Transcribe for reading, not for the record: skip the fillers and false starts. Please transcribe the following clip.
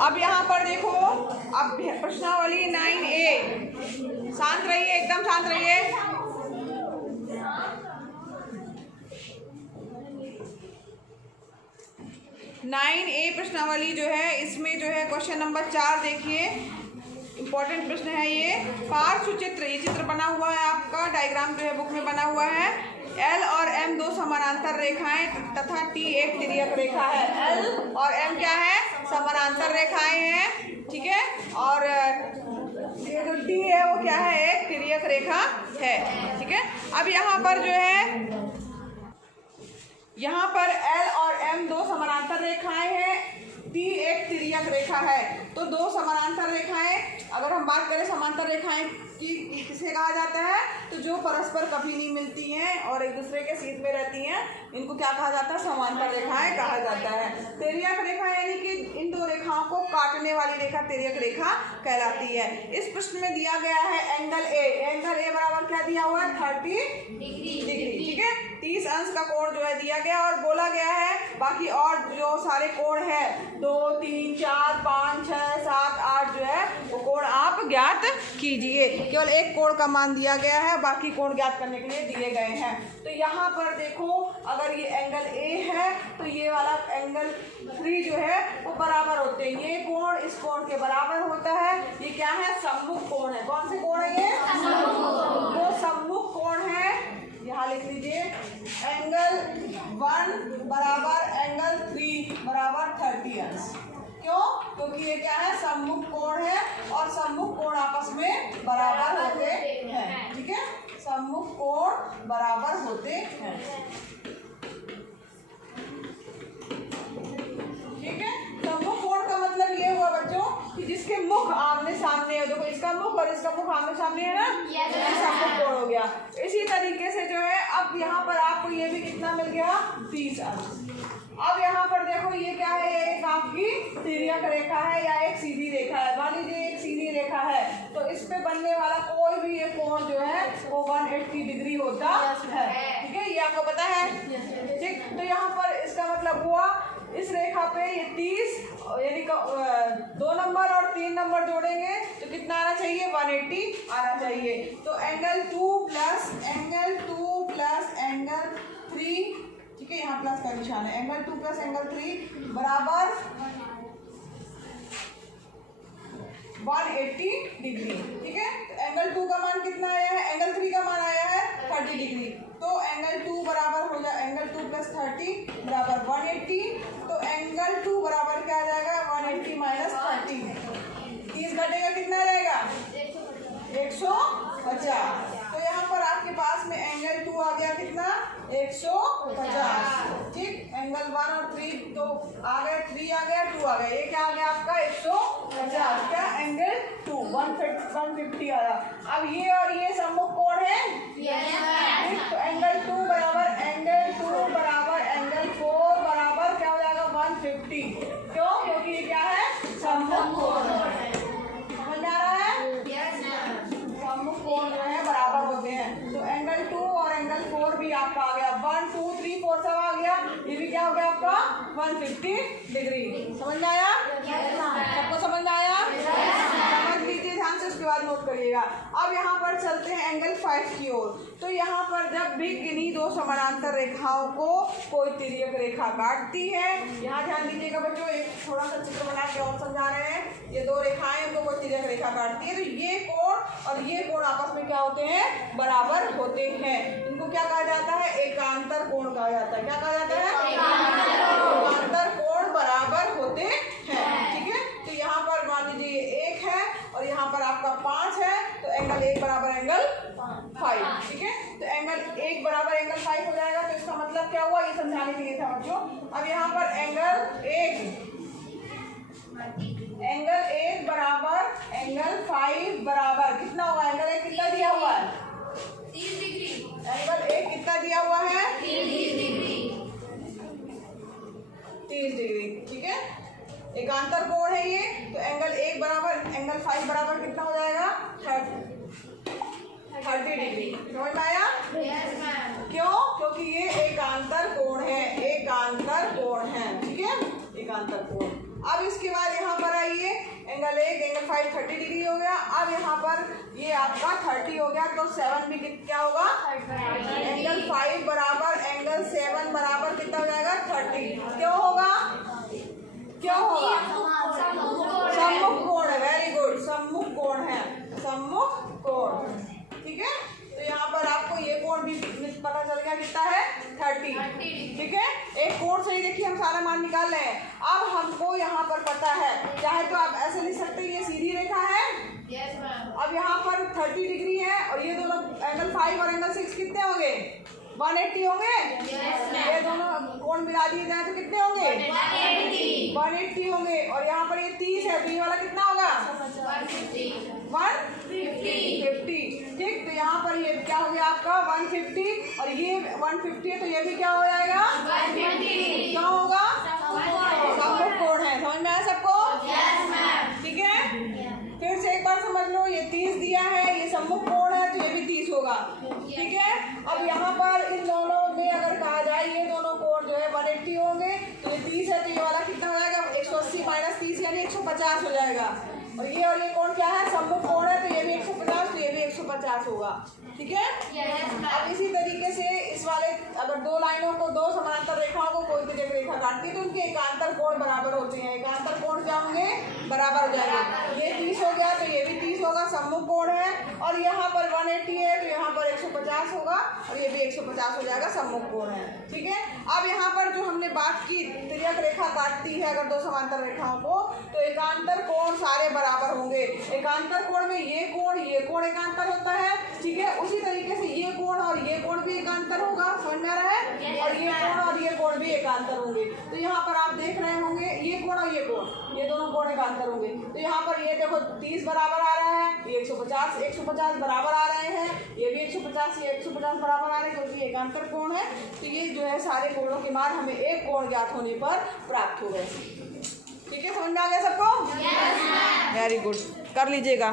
अब यहाँ पर देखो, अब प्रश्नावली 9A, शांत रहिए, एकदम शांत रहिए। 9A प्रश्नावली जो है, इसमें जो है क्वेश्चन नंबर 4 देखिए, इंपॉर्टेंट प्रश्न है ये। पार्श्व चित्र, ये चित्र बना हुआ है आपका, डायग्राम जो है बुक में बना हुआ है। L और M दो समानांतर रेखाएं तथा T एक तिर्यक रेखा है। L और M क्या है? समानांतर रेखाएं हैं, ठीक है। और ये जो T है वो क्या है? एक तिर्यक रेखा है, ठीक है। अब यहाँ पर जो है, यहाँ पर L और M दो समानांतर रेखाएं हैं, T एक तिर्यक रेखा है। तो दो समानांतर रेखाएं, अगर हम बात करें समांतर रेखाएं की किसे कहा जाता है, तो जो परस्पर कभी नहीं मिलती हैं और एक दूसरे के सीध में रहती हैं, इनको क्या कहा जाता है? समांतर रेखाएं कहा जाता है। तिर्यक रेखा यानी कि इन दो रेखाओं को काटने वाली रेखा तिर्यक रेखा कहलाती है। इस प्रश्न में दिया गया है एंगल ए। एंगल ए बराबर क्या दिया हुआ है? 30 डिग्री, ठीक है। 30 अंश का कोण जो है दिया गया और बोला गया है बाकी और जो सारे कोण है 2, 3, 4, 5, 6, 7, 8 जो है वो कोण आप ज्ञात कीजिए। केवल एक कोण का मान दिया गया है, बाकी कोण ज्ञात करने के लिए दिए गए हैं। तो यहाँ पर देखो, अगर ये एंगल ए है तो ये वाला एंगल 3 जो है वो बराबर होते हैं। ये कोण इस कोण के बराबर होता है। ये क्या है? सम्मुख कोण है। कौन से कोण है ये? वो सम्मुख कोण है। यहाँ लिख लीजिए, एंगल 1 बराबर एंगल 3 बराबर 30 अंश। क्यों? क्योंकि ये क्या है? सम्मुख कोण है और सम्मुख कोण आपस में बराबर होते हैं, ठीक है। सम्मुख कोण बराबर होते हैं, ठीक है। सम्मुख कोण का मतलब ये हुआ बच्चों कि जिसके मुख आमने सामने है। देखो, इसका मुख और इसका मुख आमने सामने है ना, ये सम्मुख कोण हो गया। इसी तरीके से जो है, अब यहाँ पर आपको ये भी कितना मिल गया? 30 अंश। अब यहाँ पर देखो, ये क्या है? एक आपकी तिर्यक रेखा है या एक सीधी रेखा है। मान लीजिए एक सीधी रेखा है, तो इस पे बनने वाला कोई भी ये कोण जो है वो 180 डिग्री होता है, ठीक है। ये आपको पता है, ठीक। तो यहाँ पर इसका मतलब हुआ, इस रेखा पे ये 30 यानी 2 नंबर और 3 नंबर जोड़ेंगे तो कितना आना चाहिए? 180 आना चाहिए। तो एंगल 2 प्लस एंगल 3, ठीक है, यहाँ प्लस का निशान है। एंगल 2 प्लस एंगल 3 बराबर 180 डिग्री, ठीक है। तो एंगल 2 का मान कितना आया है? एंगल 3 का मान आया है 30 डिग्री। तो एंगल 2 बराबर हो जाए, एंगल 2 प्लस 30 बराबर 180। तो एंगल 2 बराबर क्या आ जाएगा? 180 माइनस 30। 30 घटेगा, कितना रहेगा? 150। तो यहाँ पर आपके पास में एंगल 2 आ गया कितना? 150, ठीक। एंगल 1 और 3 तो आ गए, 3 आ गया, 2 आ गया। ये क्या आ गया आपका? 150। क्या? एंगल 2 150 आया। अब ये और ये सम्मुख कोण है, ठीक। तो एंगल 2 बराबर एंगल 4 बराबर क्या हो जाएगा? 150। क्यों? क्योंकि ये क्या है? सम्मुख कोण है। समझ आ रहा है? सम्मुख कोण जो है बराबर होते हैं। तो एंगल 2 और एंगल 4 भी आपका आ गया। 1, 2, 3, 4 सब आ गया। ये भी क्या हो गया आपका? 150 डिग्री। समझ में आया? सबको समझ में आया? समझ लीजिए ध्यान से, उसके बाद नोट करिएगा। अब यहाँ पर चलते हैं एंगल 5 की ओर। तो यहाँ पर जब भी किन्हीं दो समानांतर रेखाओं को कोई तिर्यक रेखा काटती है, यहाँ ध्यान दीजिएगा बच्चों, एक थोड़ा सा चित्र बना के और समझा रहे हैं। ये दो रेखाएं, उनको कोई तिर्यक रेखा काटती है, तो ये कोण और ये कोण आपस में क्या होते हैं? बराबर होते हैं। इनको क्या कहा जाता है? एकांतर कोण कहा जाता है। क्या कहा जाता है? एकांतर कोण बराबर होते हैं, ठीक है। तो यहाँ पर मान लीजिए ये 1 है और यहाँ पर आपका 5 है, तो एंगल 1 बराबर एंगल 5, ठीक है। तो एंगल 1 बराबर एंगल 5 हो जाएगा। तो इसका मतलब क्या हुआ? ये समझाने के लिए था बच्चों। अब यहाँ पर एंगल 1 बराबर एंगल 5 बराबर कितना हुआ? एंगल 1 कितना दिया हुआ है? 30 डिग्री। एंगल 1 कितना दिया हुआ है? 30 डिग्री, 30 डिग्री, ठीक है। एकांतर कोण है ये। तो एंगल 1 बराबर एंगल 5 बराबर कितना हो जाएगा? 30 डिग्री। समझ में आया? क्यों? क्योंकि ये एकांतर कोण है, एकांतर कोण है, ठीक है, एकांतर कोण। अब इसके बाद यहाँ पर आइए, एंगल 1 एंगल 5 30 डिग्री हो गया। अब यहाँ पर ये आपका 30 हो गया, तो 7 भी क्या होगा, एंगल 5 बराबर एंगल 7 बराबर कितना हो जाएगा 30। क्यों होगा, क्यों होगा, सम्मुख कोण है, वेरी गुड, सम्मुख कोण है, सम्मुख कोण। ठीक है, तो यहाँ पर आपको ये कोण भी पता चल गया कितना है 30। ठीक है, एक कोण से ही देखिए हम सारा मान निकाल रहे हैं। अब हमको यहाँ पर पता है, चाहे तो आप ऐसे लिख सकते हैं, ये सीधी रेखा है। अब यहाँ पर 30 डिग्री है और ये दोनों एंगल 5 और एंगल 6 कितने होंगे, 180 होंगे। ये दोनों कोण मिला दिए जाए तो कितने होंगे, 180 होंगे। और यहाँ पर ये 30 है, बी वाला कितना होगा 150। ठीक, तो यहाँ पर ये क्या हो गया आपका 150 और ये 150 है, तो ये भी क्या हो जाएगा, क्या होगा, सम्मुख कोण है। समझ में आया सबको? ठीक है, फिर से एक बार समझ लो, ये 30 दिया है, ये सम्मुख कोण है, तो ये भी 30 होगा। ठीक है, अब यहाँ पर इन दोनों में अगर कहा जाए ये दोनों कोण जो है 180 होंगे, तो ये 30 है, तो ये वाला कितना हो जाएगा 180 माइनस 30 यानी 150 हो जाएगा। और ये कोण क्या है, सम्मुख कोण है, तो ये भी 150, तो ये भी 150 होगा। ठीक है, अब इसी तरीके से इस वाले अगर दो लाइनों को, दो समांतर रेखाओं को कोई भी रेखा काटती है तो उनके एकांतर कोण बराबर होते हैं। एकांतर कोण क्या होंगे, बराबर हो जाएंगे। ये 30 हो गया, तो ये भी 30 होगा, सम्मुख कोण है। और यहाँ पर 180 है, तो यहाँ पर 150 होगा और ये भी 150 हो जाएगा, सम्मुख कोण है। ठीक है, अब यहाँ पर जो हमने बात की, तिर्यक रेखा काटती है अगर दो समांतर रेखाओं को, तो एकांतर कोण सारे बराबर होंगे। एकांतर कोण में ये कोण एकांतर होता है। ठीक है, उसी तरीके से ये कोण और ये कोण भी एकांतर होगा। समझ में आ रहा है? और ये कोण भी एकांतर होंगे। तो यहाँ पर आप देख रहे होंगे ये कोण और ये कोण, ये दोनों कोण एकांतर होंगे। तो यहाँ पर ये देखो 30 बराबर आ रहा है, ये 150 बराबर आ रहे हैं, ये भी 150 ये 150 बराबर आ रहे हैं, क्योंकि एकांतर कोण है। तो ये जो है सारे कोणों के मान हमें एक कोण ज्ञात होने पर प्राप्त हो गए। ठीक है, समझ में आ गया सबको? वेरी गुड, कर लीजिएगा।